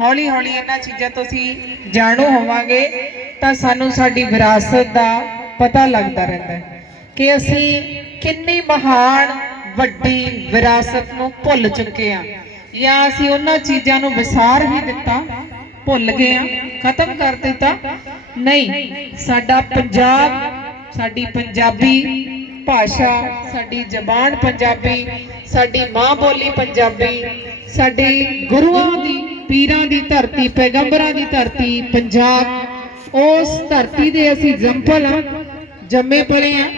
ਹੌਲੀ ਹੌਲੀ ਇਹਨਾਂ ਚੀਜ਼ਾਂ ਤੋਂ ਅਸੀਂ ਜਾਣੂ ਹੋਵਾਂਗੇ, ਤਾਂ ਸਾਨੂੰ ਸਾਡੀ ਵਿਰਾਸਤ ਦਾ ਪਤਾ ਲੱਗਦਾ ਰਹਿੰਦਾ ਹੈ ਕਿ ਅਸੀਂ ਕਿੰਨੀ ਮਹਾਨ, ਵੱਡੀ ਵਿਰਾਸਤ ਨੂੰ ਭੁੱਲ ਚੁੱਕੇ ਹਾਂ। ਜਾਂ ਅਸੀਂ ਉਹਨਾਂ ਚੀਜ਼ਾਂ ਨੂੰ ਵਿਸਾਰ ਹੀ ਦਿੱਤਾ, ਭੁੱਲ ਗਏ ਹਾਂ, ਖਤਮ ਕਰ ਦਿੱਤਾ। ਨਹੀਂ, ਸਾਡਾ ਪੰਜਾਬ, ਸਾਡੀ ਪੰਜਾਬੀ ਭਾਸ਼ਾ, ਸਾਡੀ ਜ਼ਬਾਨ ਪੰਜਾਬੀ, ਸਾਡੀ ਮਾਂ ਬੋਲੀ ਪੰਜਾਬੀ ਸਾਡੇ ਗੁਰੂਆਂ ਦੀ, ਪੀਰਾਂ ਦੀ ਧਰਤੀ, ਪੈਗੰਬਰਾਂ ਦੀ ਧਰਤੀ, ਪੰਜਾਬ, ਉਸ ਧਰਤੀ ਦੇ ਅਸੀਂ ਜੰਪਲ ਆ ਜੰਮੇ ਪਲੇ ਆ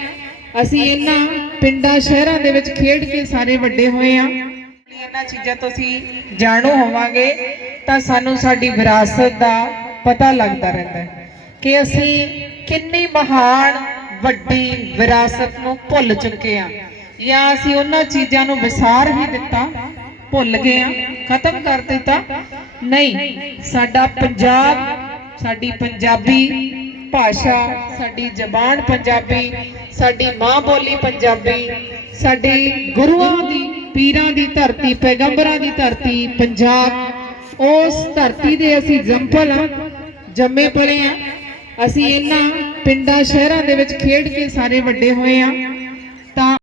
ਅਸੀਂ ਇਹਨਾਂ ਪਿੰਡਾਂ, ਸ਼ਹਿਰਾਂ ਦੇ ਵਿੱਚ ਖੇਡ ਕੇ ਸਾਰੇ ਵੱਡੇ ਹੋਏ ਆ ਇਹਨਾਂ ਚੀਜ਼ਾਂ ਤੋਂ ਅਸੀਂ ਜਾਣੂ ਹੋਵਾਂਗੇ, ਤਾਂ ਸਾਨੂੰ ਸਾਡੀ ਵਿਰਾਸਤ ਦਾ ਪਤਾ ਲੱਗਦਾ ਰਹਿੰਦਾ ਹੈ ਕਿ ਅਸੀਂ ਕਿੰਨੀ ਮਹਾਨ, ਵੱਡੀ ਵਿਰਾਸਤ ਨੂੰ ਭੁੱਲ ਚੁੱਕੇ ਹਾਂ। ਜਾਂ ਅਸੀਂ ਉਹਨਾਂ ਚੀਜ਼ਾਂ ਨੂੰ ਵਿਸਾਰ ਹੀ ਦਿੱਤਾ ਭੁੱਲ ਗਏ ਹਾਂ ਖਤਮ ਕਰ ਦਿੱਤਾ। ਨਹੀਂ, ਸਾਡਾ ਪੰਜਾਬ, ਸਾਡੀ ਪੰਜਾਬੀ ਭਾਸ਼ਾ, ਸਾਡੀ ਜ਼ਬਾਨ ਪੰਜਾਬੀ, ਸਾਡੀ ਮਾਂ ਬੋਲੀ ਪੰਜਾਬੀ, ਸਾਡੇ ਗੁਰੂਆਂ ਦੀ, ਪੀਰਾਂ ਦੀ ਧਰਤੀ, ਪੈਗੰਬਰਾਂ ਦੀ ਧਰਤੀ, ਪੰਜਾਬ, ਉਸ ਧਰਤੀ ਦੇ ਅਸੀਂ ਜੰਪਲ ਆ, ਜੰਮੇ ਪਲੇ ਆ। ਅਸੀਂ ਇਹਨਾਂ ਪਿੰਡਾਂ, ਸ਼ਹਿਰਾਂ ਦੇ ਵਿੱਚ ਖੇਡ ਕੇ ਸਾਰੇ ਵੱਡੇ ਹੋਏ ਆ।